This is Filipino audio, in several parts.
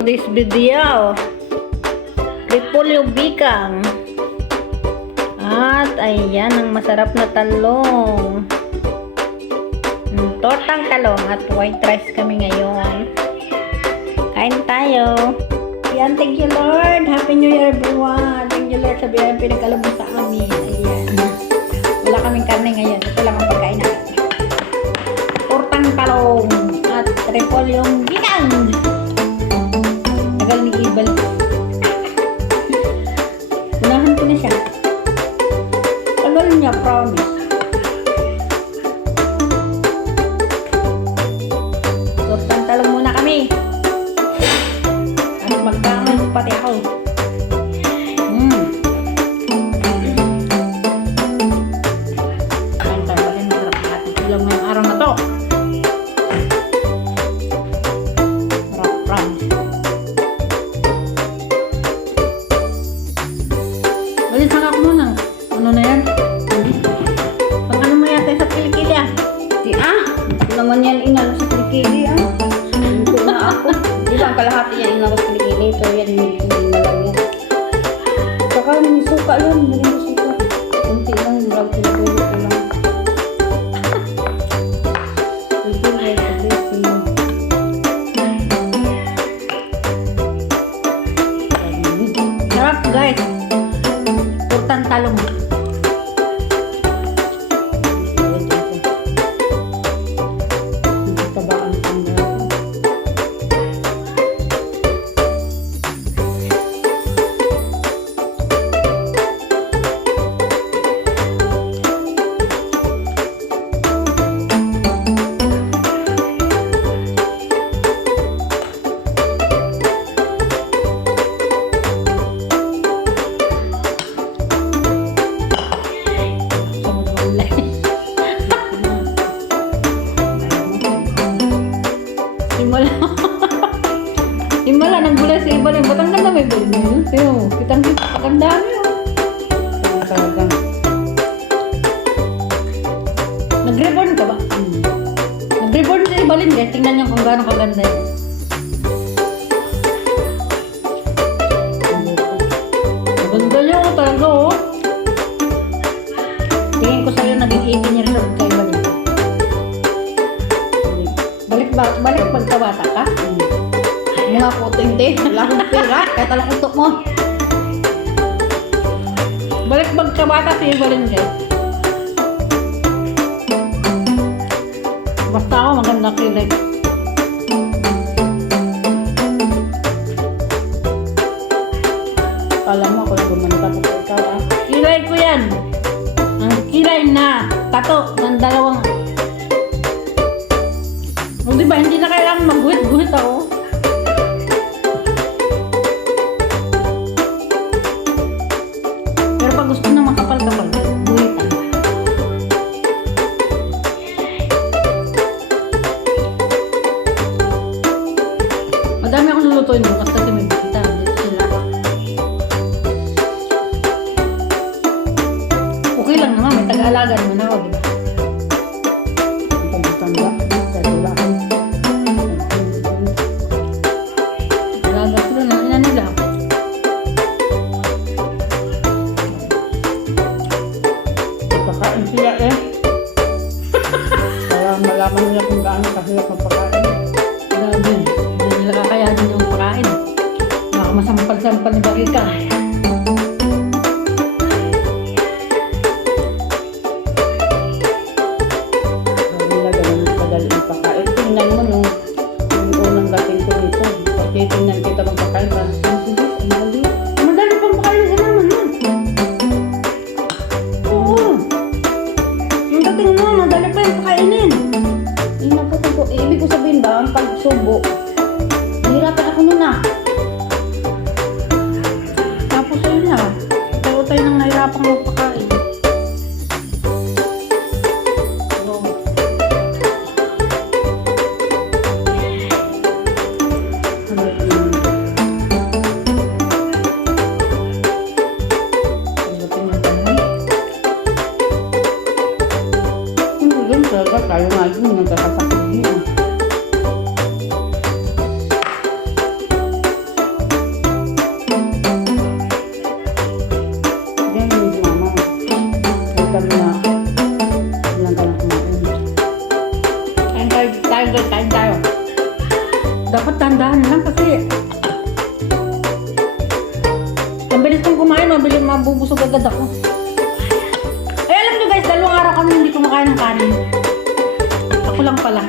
This video, repolyo bikang. At ayan ang masarap na talong. Tortang talong at white rice kami ngayon. Kain tayo. Ayan, thank you Lord. Happy New Year everyone. Thank you Lord sa biyayang pinagkalabot sa amin. Ayan. Wala kaming karne ngayon. Ito lang ang pagkain natin. Tortang talong at repolyong bikang. Tagal ni Ibal. Unahan ko na siya. Tagal niya, promise. Tortang talong muna kami. At magkamay pati ako. Kain tayo ba rin masarap na ating ulam ngayong araw na to. Rap. Balik hangak muna. Ano na yan? Pang ano mo yata sa kilikili ah? Naman yan inano sa kilikili Hindi na ako. Di ba ang kalahati yan inano sa kilikili? So yan hindi malang yan. Saka may suka lang. May suka. Kunti lang. Malang kilikili ko lang. Sarap guys. Tortang talong. Himala nang gulay sa iba lang. Ba't ang ganda may bulong yun? Tiyo, kitang pagandaan yun. Talagang. Nag-reborn ka ba? Nag-reborn sa ibalin guys. Tingnan nyo kung gaano kaganda yun. Maganda yun talaga oh. Tingin ko sa'yo naging 18 years old ka ibalin. Balik pagkabata ka? Mga photo hindi. Wala akong pera. Kahit alam utok mo. Balik pagkabata sa ibalin guys. Basta ako maganda kilay. Alam mo ako lang gumanta ko sa ikaw Kilay ko yan. Ang kilay na tato ng dalawang. O diba hindi na kailangan magguhit-guhit ako. Pero pag gusto na makapal-kapal, guhitan. Madami akong lulutuin bukas kasi may bisita. Dito sila. Okay lang naman, may taga-alaga naman ako, diba? Pagkatanda. Kahit wala akong Alaga sila na ina nila. pagkakain sila Para malaman nila kung gaano kahirap magpakain. Grabe, hindi nila kakayanin yung pakain. Baka masampal-sampal ni Bakika. Sabi nila ganun kadali magpakain. Tingnan mo nung unang dating ko dito. Pag tingnan kita magpakain, parang sige, mali. Madali pang pakain sa naman yan. Oo. Yung dating mo, madali pa yung pakainin. Inaputin ko. Ibig ko sabihin ba, ang pagsubo, nahirapan ako nun Tapos ayun na. Tayo tayo nang nahirapang magpakain. Oo. tayo nga yun, nagkakasakit din. dahan lang kasi ang bilis kong kumain, mabilis mabubusog agad ako. Ay, alam nyo guys, 2 araw kami hindi kumakain ng kanin. Ako lang pala.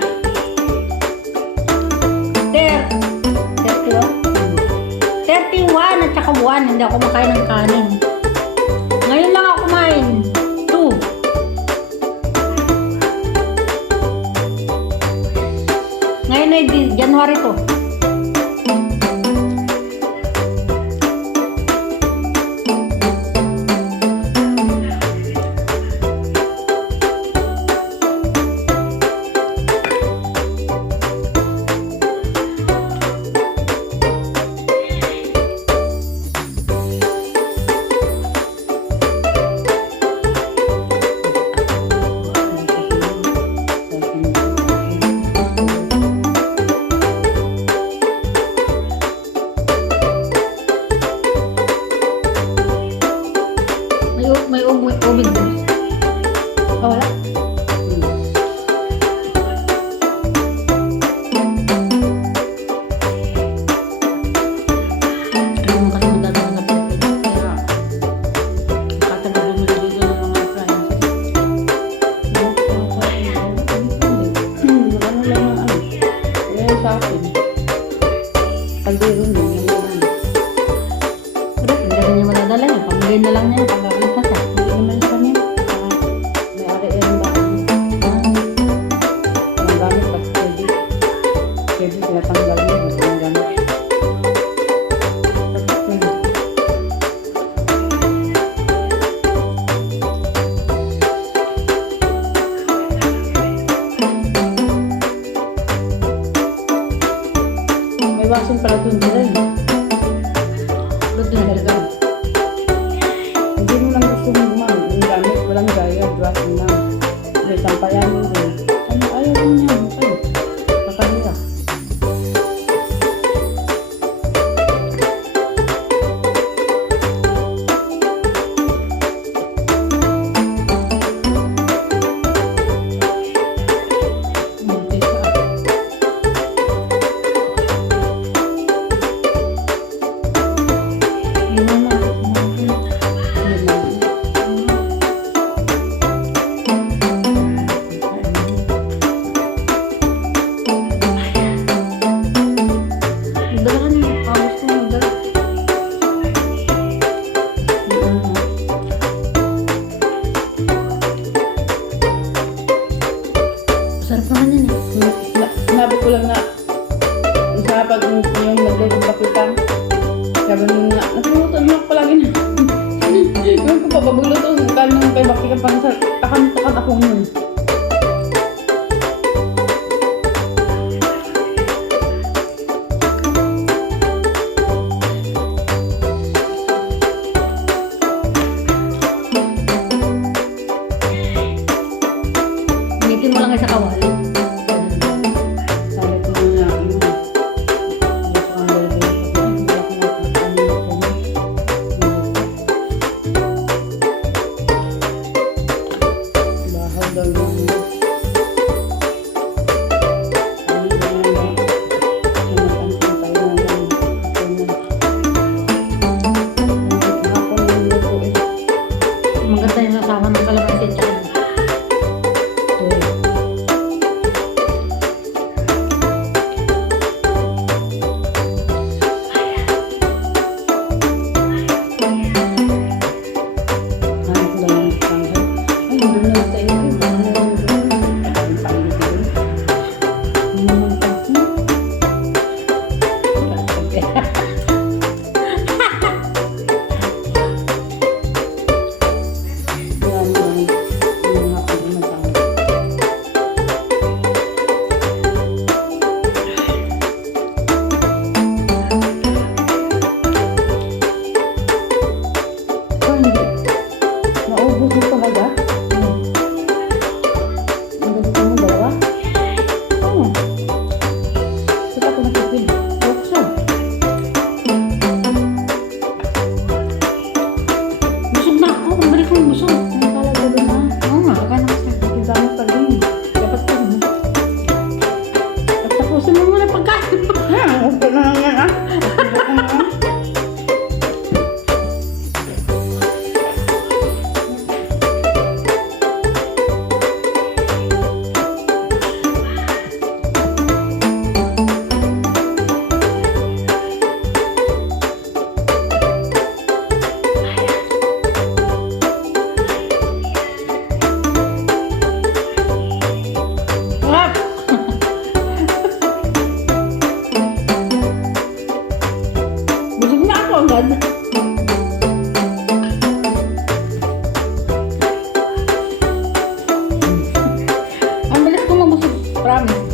31 at saka 1, hindi ako kumakain ng kanin. Ngayon lang ako kumain. 2. Ngayon ay January 2. May oven juice. Oh, wala. Ayun kasi magdadala na Pilipinas. Kaya katagal bumili dito ng mga appliances. Ano lang ang ano. Kaya sa akin. Kaldero niya. Pero hindi rin niya madadala niya. Pamigay na lang niya. Pag-aalis na siya. Hindi naman sa kanya. May ari-ari ba? Ang gamit pag pwede. Pwede tinatanggal niya. Gusto ng gamit. May wasin pala doon nila eh. Ba't doon talaga? Hindi mo lang gusto mong gumamit. Yung gamit, walang gaya. Wasin lang. May sampayan mo rin. Ano, ayaw mo niya. Okay. Kakalira. Yun naman. Dala ka na. Gusto mo dala. Sarap naman yan eh. Sinabi ko lang na sa pag yung naglulong kapitan, sabi mo nga, nagluluto mo ako palagi na. Yung ko pa, pabuluto, kanong kay Baki ka pang sa takan ako nun. Gamitin mo lang sa kawali. Sabi ko na, ano, gusto ang dalawin ko. Hindi ako bahaw daw agad. Ang bilis ko mabusog. Promise.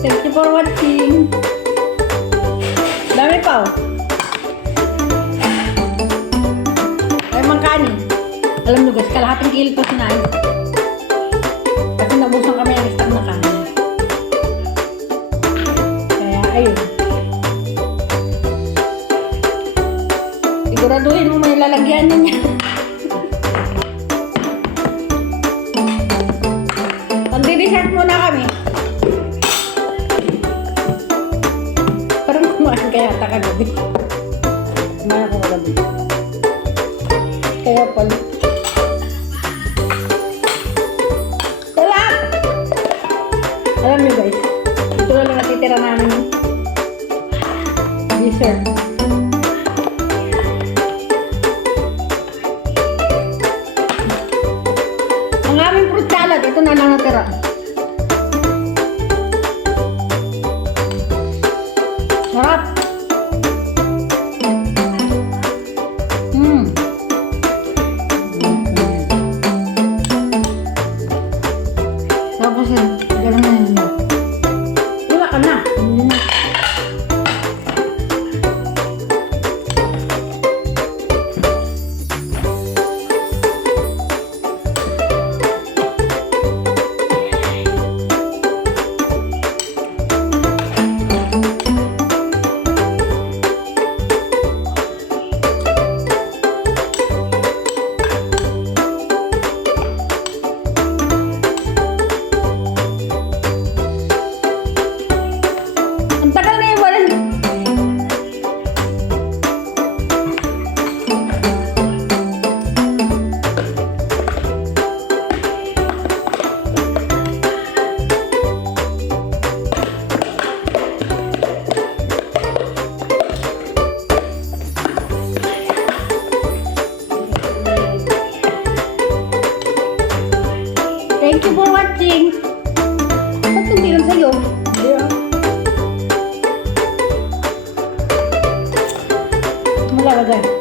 Thank you for watching. Dami pa oh. Ay, mangkani. Alam nyo guys, kalahating kilo pa sinain. Kasi nabusan kami ng stock na kanin. Kaya, ayun. Siguraduhin mo may lalagyan niya. Pag-dessert muna kami. Parang kumain kaya ata kagabi. Kumain ako kagabi. Kaya pala. Sarap! Alam niyo guys, ito na lang natitira namin dessert. Ang aming fruit salad, ito na lang natira. Sarap! Tapos gano'n na yun. Iwa ka na. Ang tagal na yung walang. Thank you for watching. Ba't hindi lang sa'yo? Yeah. Malalaga.